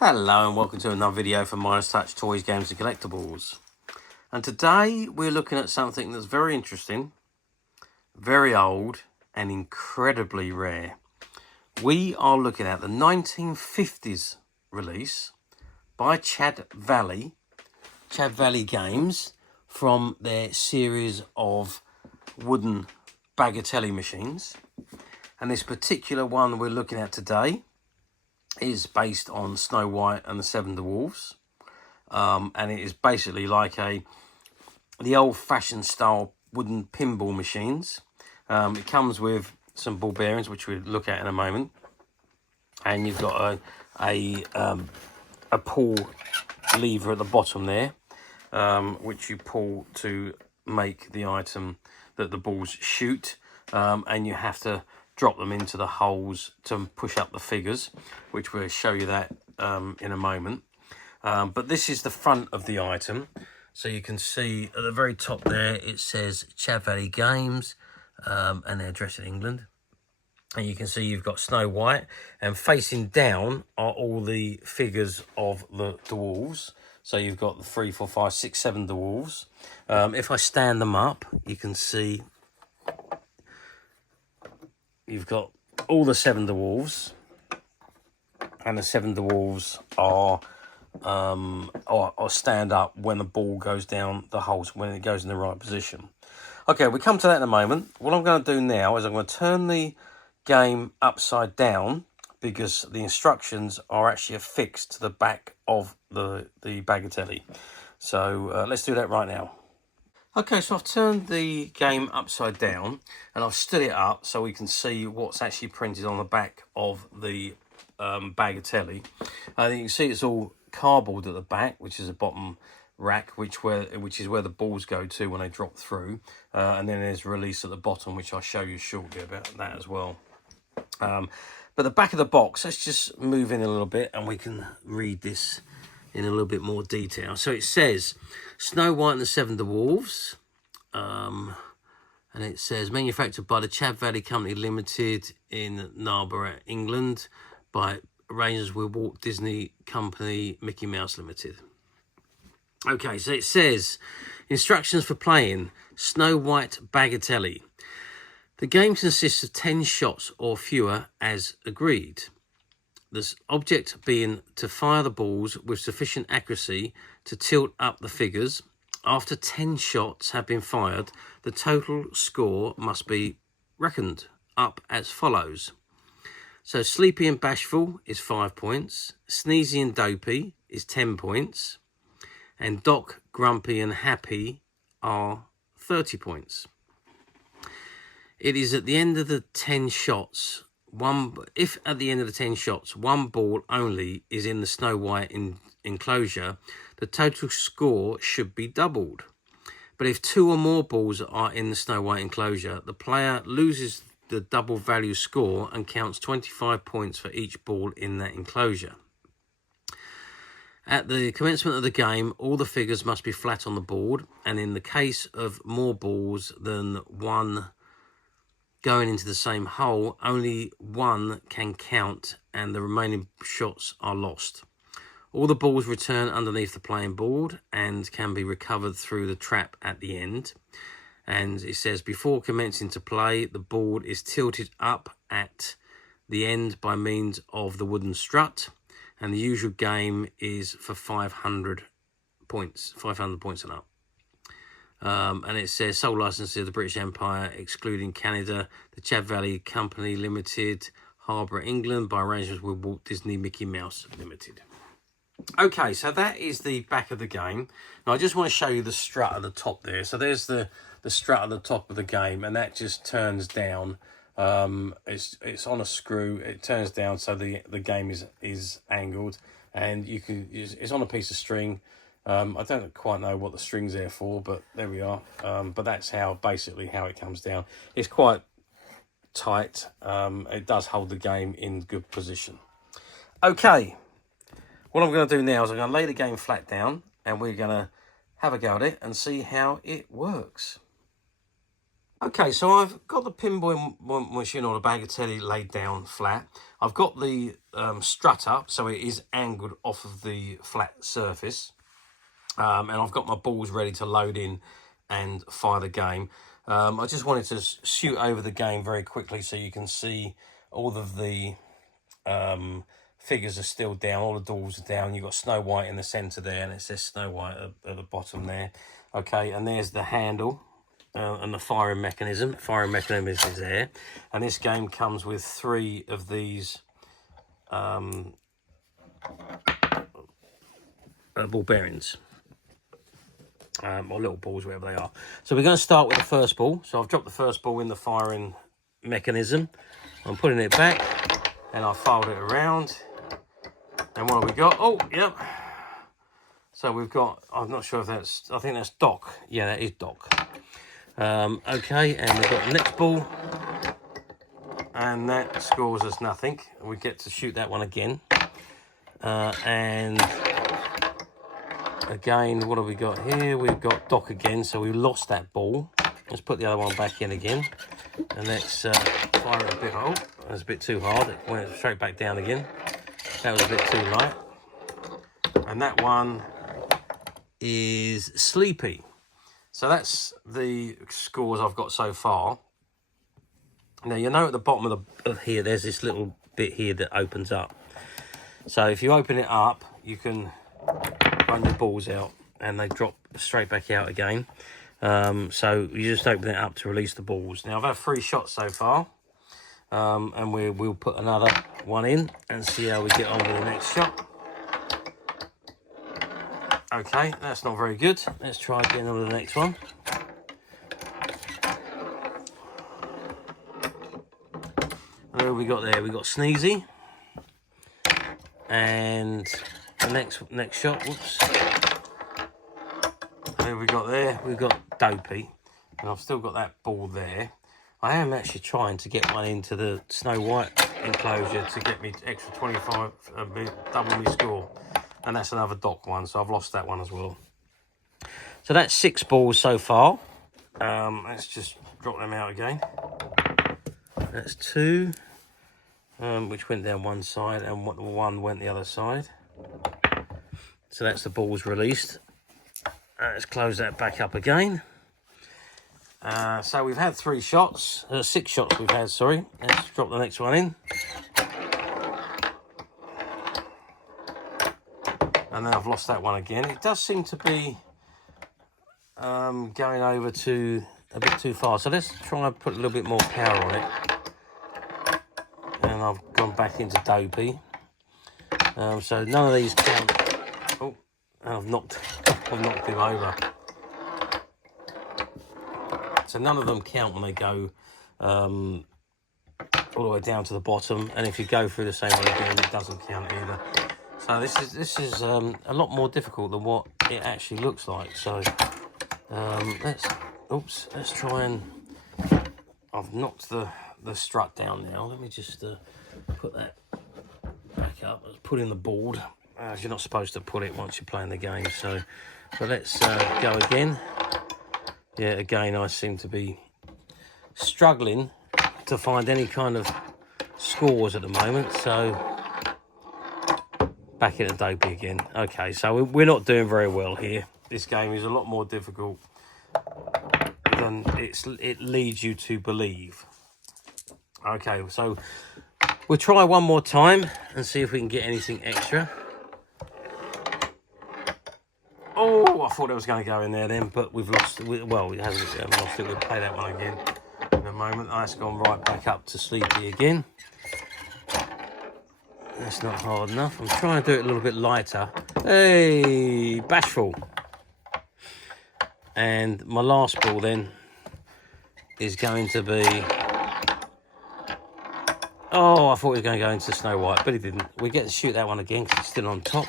Hello and welcome to another video from Minus Touch Toys, Games and Collectibles. And today we're looking at something that's very interesting, very old and incredibly rare. We are looking at the 1950s release by Chad Valley Games from their series of wooden Bagatelle machines. And this particular one we're looking at today is based on Snow White and the Seven Dwarfs, and it is basically like the old-fashioned style wooden pinball machines. It comes with some ball bearings, which we'll look at in a moment, and you've got a pull lever at the bottom there, which you pull to make the item that the balls shoot, and you have to drop them into the holes to push up the figures, which we'll show you that in a moment. But this is the front of the item. So you can see at the very top there, it says Chad Valley Games, and they're addressed in England. And you can see you've got Snow White, and facing down are all the figures of the dwarves. So you've got the 3, 4, 5, 6, 7 dwarves. If I stand them up, you can see you've got all the 7 dwarves, and the 7 dwarves are stand up when the ball goes down the holes, when it goes in the right position. Okay, we come to that in a moment. What I'm going to do now is I'm going to turn the game upside down, because the instructions are actually affixed to the back of the Bagatelle. So let's do that right now. Okay, so I've turned the game upside down and I've stood it up so we can see what's actually printed on the back of the Bagatelle. You can see it's all cardboard at the back, which is a bottom rack, which is where the balls go to when they drop through. And then there's release at the bottom, which I'll show you shortly about that as well. But the back of the box, let's just move in a little bit and we can read this in a little bit more detail. So it says Snow White and the Seven Dwarfs, and it says manufactured by the Chad Valley Company Limited in Narborough, England, by arrangements with Walt Disney Company Mickey Mouse Limited. Okay, so it says instructions for playing Snow White Bagatelle. The game consists of 10 shots or fewer as agreed. The object being to fire the balls with sufficient accuracy to tilt up the figures. After 10 shots have been fired, the total score must be reckoned up as follows. So Sleepy and Bashful is 5 points, Sneezy and Dopey is 10 points, and Doc, Grumpy and Happy are 30 points. It is at the end of the 10 shots, if at the end of the 10 shots, one ball only is in the Snow White enclosure, the total score should be doubled. But if 2 or more balls are in the Snow White enclosure, the player loses the double value score and counts 25 points for each ball in that enclosure. At the commencement of the game, all the figures must be flat on the board, and in the case of more balls than one going into the same hole, only one can count and the remaining shots are lost. All the balls return underneath the playing board and can be recovered through the trap at the end. And it says before commencing to play, the board is tilted up at the end by means of the wooden strut, and the usual game is for 500 points and up. And it says sole licensee of the British Empire, excluding Canada, the Chad Valley Company Limited, Harbour, England, by arrangements with Walt Disney Mickey Mouse Limited. Okay, so that is the back of the game. Now I just want to show you the strut at the top there. So there's the strut at the top of the game, and that just turns down. It's on a screw. It turns down so the game is angled, and it's on a piece of string. I don't quite know what the string's there for, but there we are. But that's basically how it comes down. It's quite tight. It does hold the game in good position. Okay, what I'm going to do now is I'm going to lay the game flat down, and we're going to have a go at it and see how it works. Okay, so I've got the pinball machine or the Bagatelle laid down flat. I've got the strut up, so it is angled off of the flat surface. And I've got my balls ready to load in and fire the game. I just wanted to shoot over the game very quickly so you can see all of the figures are still down, all the doors are down. You've got Snow White in the centre there, and it says Snow White at the bottom there. Okay, and there's the handle. And the firing mechanism. Firing mechanism is there, and this game comes with 3 of these ball bearings, or little balls, whatever they are. So we're going to start with the first ball. So I've dropped the first ball in the firing mechanism. I'm putting it back, and I've filed it around. And what have we got? Oh, yep. So we've got. I'm not sure if that's. I think that's Doc. Yeah, that is Doc. Okay, and we've got the next ball, and that scores us nothing. We get to shoot that one again, and again, what have we got here? We've got Doc again, so we lost that ball. Let's put the other one back in again, and let's fire it a bit. Oh, that was a bit too hard. It went straight back down again. That was a bit too light. And that one is Sleepy. So that's the scores I've got so far. Now, you know at the bottom of here, there's this little bit here that opens up. So if you open it up, you can run your balls out and they drop straight back out again. So you just open it up to release the balls. Now, I've had 3 shots so far. And we'll put another one in and see how we get on with the next shot. Okay, that's not very good. Let's try again on the next one. And who we got there? We got Sneezy. And the next shot, whoops. Who we got there? We've got Dopey. And I've still got that ball there. I am actually trying to get one into the Snow White enclosure to get me extra 25, double my score. And that's another Doc one, so I've lost that one as well. So that's 6 balls so far. Let's just drop them out again. That's 2, which went down one side, and one went the other side. So that's the balls released. Let's close that back up again. So we've had 3 shots, 6 shots we've had, sorry. Let's drop the next one in. And then I've lost that one again. It does seem to be going over to a bit too far. So let's try and put a little bit more power on it. And I've gone back into Dopey. So none of these count. Oh, I've knocked him over. So none of them count when they go all the way down to the bottom. And if you go through the same way again, it doesn't count either. So this is a lot more difficult than what it actually looks like. So let's try and. I've knocked the strut down now. Let me just put that back up. Let's put in the board. You're not supposed to put it once you're playing the game. So, but let's go again. Yeah, again, I seem to be struggling to find any kind of scores at the moment. So. Back into Dopey again. Okay, so we're not doing very well here. This game is a lot more difficult than it leads you to believe. Okay, so we'll try one more time and see if we can get anything extra. Oh, I thought it was going to go in there then, but we've lost. Well, it hasn't. We haven't lost it. We'll play that one again in a moment. That's gone right back up to Sleepy again. That's not hard enough. I'm trying to do it a little bit lighter. Hey, Bashful. And my last ball then is going to be... Oh, I thought he was going to go into Snow White, but he didn't. We get to shoot that one again because it's still on top.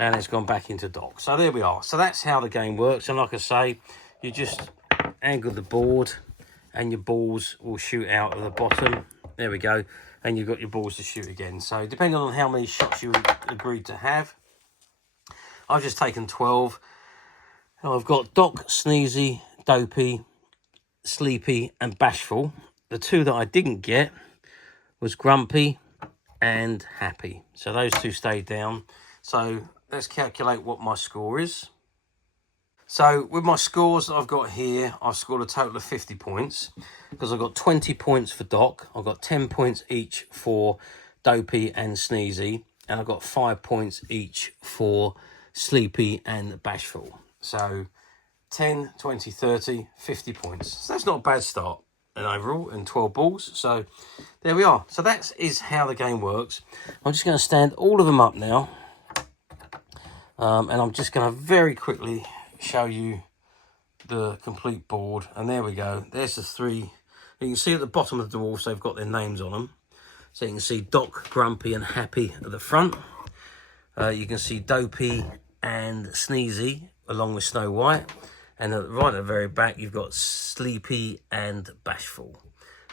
And it's gone back into Doc. So there we are. So that's how the game works. And like I say, you just angle the board and your balls will shoot out of the bottom. There we go. And you've got your balls to shoot again. So depending on how many shots you agreed to have, I've just taken 12. Now I've got Doc, Sneezy, Dopey, Sleepy and Bashful. The two that I didn't get was Grumpy and Happy. So those two stayed down. So let's calculate what my score is. So with my scores that I've got here, I've scored a total of 50 points because I've got 20 points for Doc. I've got 10 points each for Dopey and Sneezy. And I've got 5 points each for Sleepy and Bashful. So 10, 20, 30, 50 points. So that's not a bad start in overall in 12 balls. So there we are. So that is how the game works. I'm just going to stand all of them up now. And I'm just going to very quickly show you the complete board. And there we go. There's the three. You can see at the bottom of the dwarfs, they've got their names on them. So you can see Doc, Grumpy and Happy at the front. You can see Dopey and Sneezy along with Snow White. And right at the very back, you've got Sleepy and Bashful.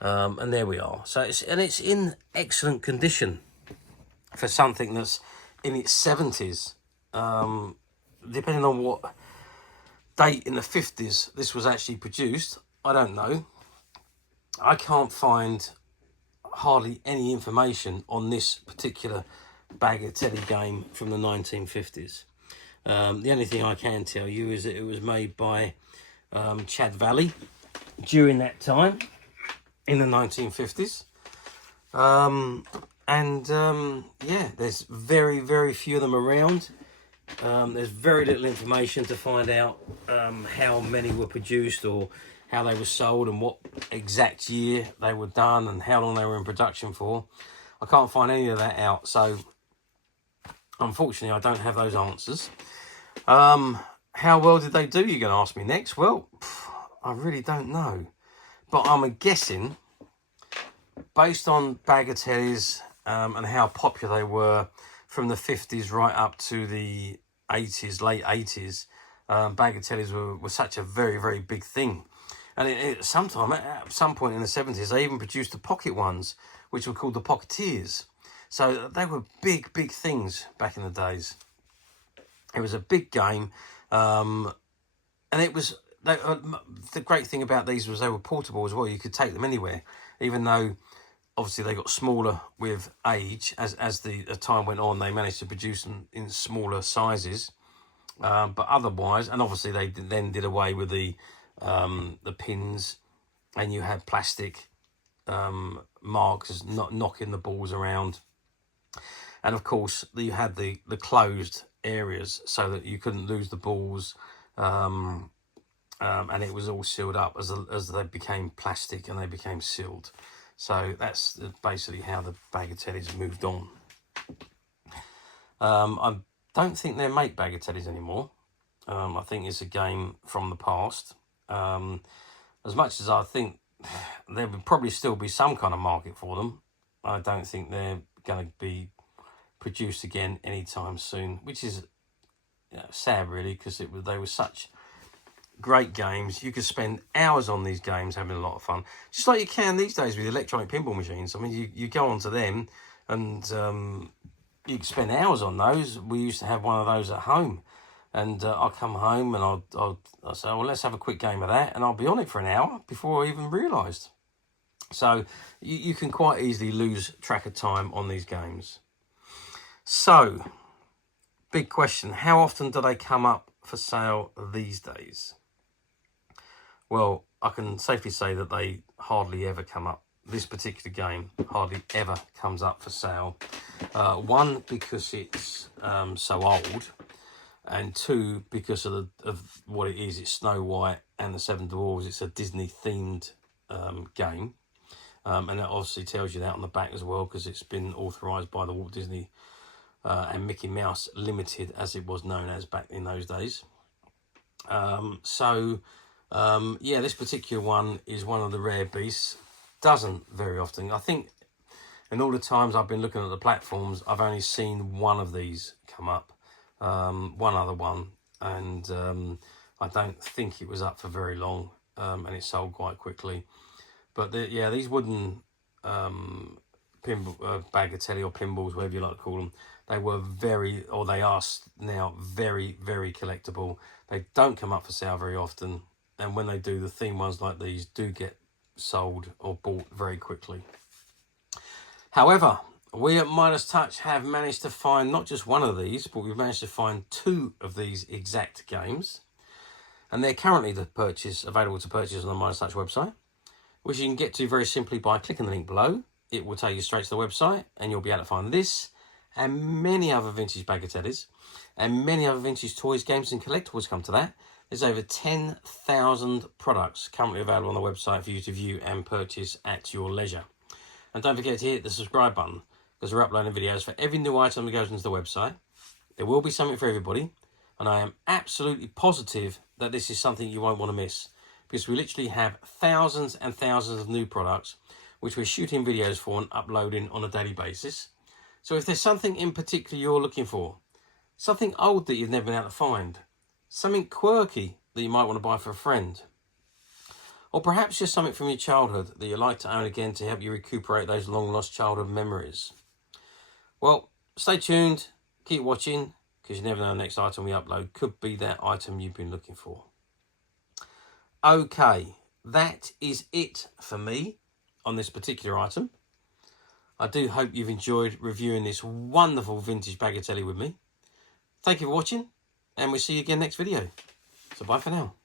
And there we are. So it's in excellent condition for something that's in its 70s. Depending on what date in the 50s this was actually produced, I don't know. I can't find hardly any information on this particular Bagatelle game from the 1950s. The only thing I can tell you is that it was made by Chad Valley during that time in the 1950s. Yeah, there's very few of them around. There's very little information to find out how many were produced or how they were sold and what exact year they were done and how long they were in production for. I can't find any of that out, so unfortunately I don't have those answers. How well did they do, you're going to ask me next? Well, I really don't know. But I'm guessing, based on Bagatelles and how popular they were from the 50s right up to the 80s, late 80s, Bagatelles were such a very big thing. And at some point in the 70s, they even produced the pocket ones, which were called the Pocketeers. So they were big things back in the days. It was a big game, and it was the great thing about these was they were portable as well. You could take them anywhere, even though obviously they got smaller with age. As the time went on, they managed to produce them in smaller sizes, but otherwise, and obviously they then did away with the pins, and you had plastic marks not knocking the balls around. And of course, you had the closed areas so that you couldn't lose the balls, and it was all sealed up as they became plastic and they became sealed. So that's basically how the Bagatelles moved on. I don't think they make Bagatelles anymore. I think it's a game from the past. As much as I think there would probably still be some kind of market for them, I don't think they're going to be produced again anytime soon, which is sad really, because they were such great games. You could spend hours on these games having a lot of fun, just like you can these days with electronic pinball machines. I mean, you go onto them and you can spend hours on those. We used to have one of those at home, and I'll come home and I'll say, well, let's have a quick game of that, and I'll be on it for an hour before I even realised. So you can quite easily lose track of time on these games. So, big question, how often do they come up for sale these days? Well, I can safely say that they hardly ever come up. This particular game hardly ever comes up for sale. One, because it's so old, and two, because of what it is. It's Snow White and the Seven Dwarfs. It's a Disney-themed game. And it obviously tells you that on the back as well, because it's been authorised by the Walt Disney and Mickey Mouse Limited, as it was known as back in those days. Yeah, this particular one is one of the rare beasts. Doesn't very often. I think in all the times I've been looking at the platforms, I've only seen one of these come up, one other one, and I don't think it was up for very long, and it sold quite quickly. But yeah, these wooden Bagatelle or pinballs, whatever you like to call them. They were very, or they are now very, very collectible. They don't come up for sale very often, and when they do, the theme ones like these do get sold or bought very quickly. However, we at Midas Touch have managed to find not just one of these, but we've managed to find 2 of these exact games, and they're currently available to purchase on the Midas Touch website, which you can get to very simply by clicking the link below. It will take you straight to the website, and you'll be able to find this and many other vintage bagatelles and many other vintage toys, games and collectibles. Come to that, there's over 10,000 products currently available on the website for you to view and purchase at your leisure. And don't forget to hit the subscribe button, because we're uploading videos for every new item that goes into the website. There will be something for everybody, and I am absolutely positive that this is something you won't want to miss, because we literally have thousands and thousands of new products which we're shooting videos for and uploading on a daily basis. So if there's something in particular you're looking for, something old that you've never been able to find, something quirky that you might want to buy for a friend, or perhaps just something from your childhood that you'd like to own again to help you recuperate those long lost childhood memories, well, stay tuned, keep watching, because you never know the next item we upload could be that item you've been looking for. Okay, that is it for me on this particular item. I do hope you've enjoyed reviewing this wonderful vintage bagatelle with me. Thank you for watching, and we'll see you again next video. So bye for now.